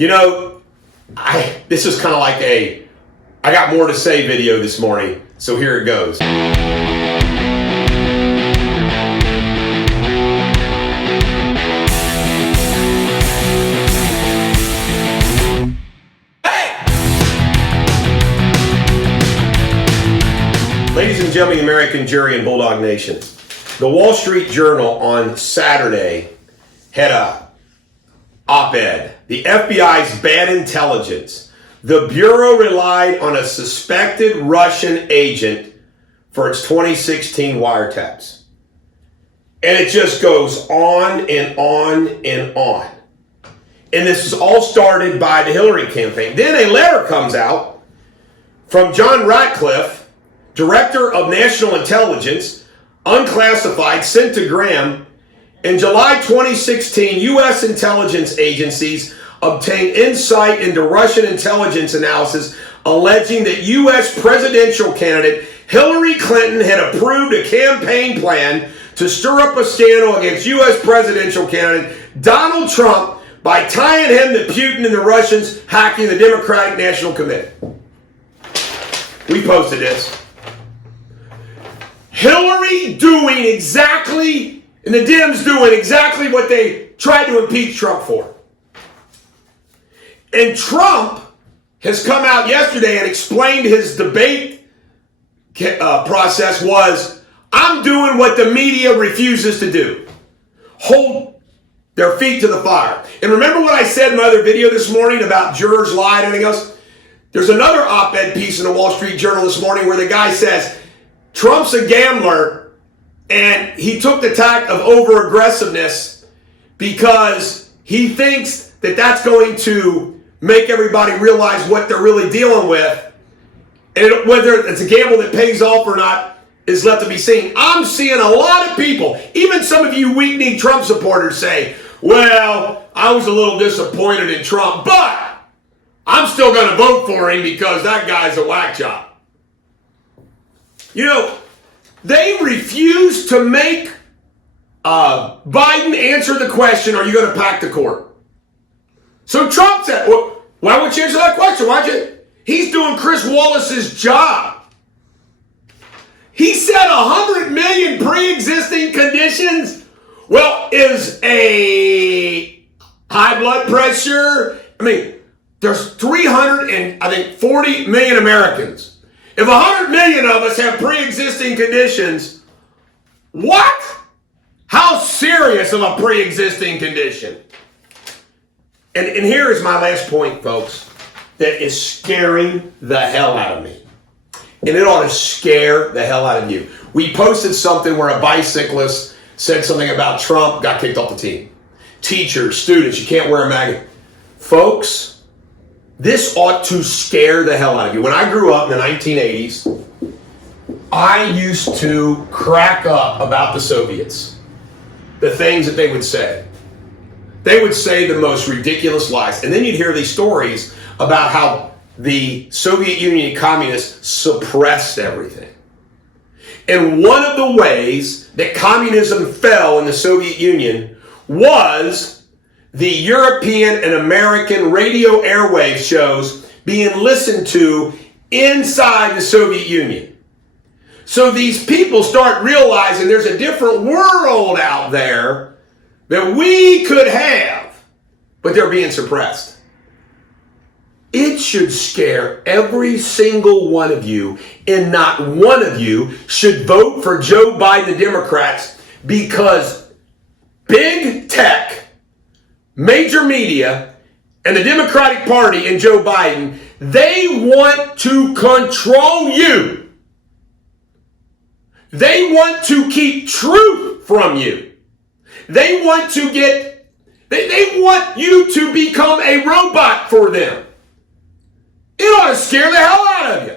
You know, this is kind of like I got more to say video this morning, so here it goes. Ladies and gentlemen, American jury and Bulldog Nation, the Wall Street Journal on Saturday had a op-ed. The FBI's bad intelligence. The Bureau relied on a suspected Russian agent for its 2016 wiretaps. And it just goes on and on and on. And this is all started by the Hillary campaign. Then a letter comes out from John Ratcliffe, Director of National Intelligence, unclassified, sent to Graham. In July 2016, U.S. intelligence agencies obtained insight into Russian intelligence analysis alleging that U.S. presidential candidate Hillary Clinton had approved a campaign plan to stir up a scandal against U.S. presidential candidate Donald Trump by tying him to Putin and the Russians hacking the Democratic National Committee. We posted this. Hillary doing exactly, and the Dems doing exactly what they tried to impeach Trump for. And Trump has come out yesterday and explained his debate process was, I'm doing what the media refuses to do. Hold their feet to the fire. And remember what I said in my other video this morning about jurors lie and everything else? There's another op-ed piece in the Wall Street Journal this morning where the guy says, Trump's a gambler, and he took the tack of over-aggressiveness because he thinks that that's going to make everybody realize what they're really dealing with. And whether it's a gamble that pays off or not is left to be seen. I'm seeing a lot of people, even some of you weak-kneed Trump supporters say, well, I was a little disappointed in Trump, but I'm still going to vote for him because that guy's a whack job. You know, they refuse to make Biden answer the question, are you going to pack the court? So Trump said, well, why would you answer that question? He's doing Chris Wallace's job. He said 100 million pre-existing conditions. Well, is a high blood pressure, there's 340 million Americans. If 100 million of us have pre-existing conditions, what? How serious of a pre-existing condition? And here is my last point, folks, that is scaring the hell out of me. And it ought to scare the hell out of you. We posted something where a bicyclist said something about Trump, got kicked off the team. Teachers, students, you can't wear a magazine. Folks, this ought to scare the hell out of you. When I grew up in the 1980s, I used to crack up about the Soviets. The things that they would say. They would say the most ridiculous lies. And then you'd hear these stories about how the Soviet Union and communists suppressed everything. And one of the ways that communism fell in the Soviet Union was the European and American radio airwave shows being listened to inside the Soviet Union. So these people start realizing there's a different world out there that we could have, but they're being suppressed. It should scare every single one of you, and not one of you should vote for Joe Biden and Democrats because big tech, major media, and the Democratic Party and Joe Biden, they want to control you. They want to keep truth from you. They want to they want you to become a robot for them. It ought to scare the hell out of you.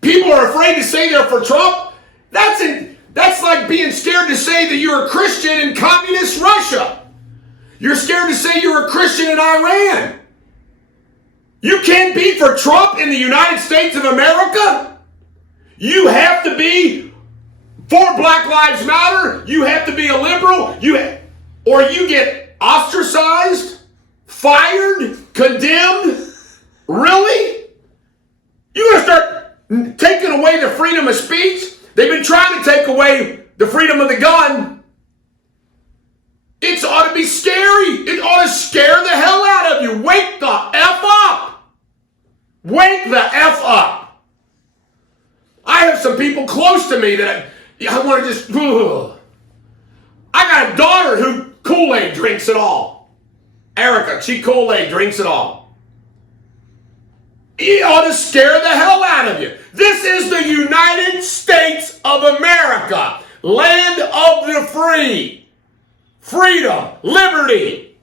People are afraid to say they're for Trump. That's like being scared to say that you're a Christian in communist Russia. You're scared to say you're a Christian in Iran. You can't be for Trump in the United States of America. You have to be for Black Lives Matter. You have to be a liberal. Or you get ostracized, fired, Condemned? Really? You're going to start taking away the freedom of speech? They've been trying to take away the freedom of the gun. It ought to be scary. It ought to scare the hell out of you. Wake the F up. Wake the F up. I have some people close to me that I want to just... Ugh. I got a daughter who Kool-Aid drinks it all. Erica, she Kool-Aid drinks it all. It ought to scare the hell out of you. This is the United States of America. Land of the free. Freedom, liberty.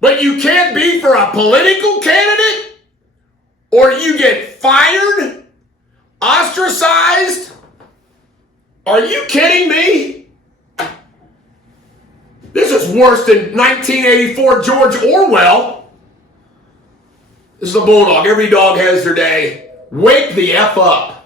But you can't be for a political candidate? Or you get fired? Ostracized? Are you kidding me? This is worse than 1984 George Orwell. This is a bulldog. Every dog has their day. Wake the F up.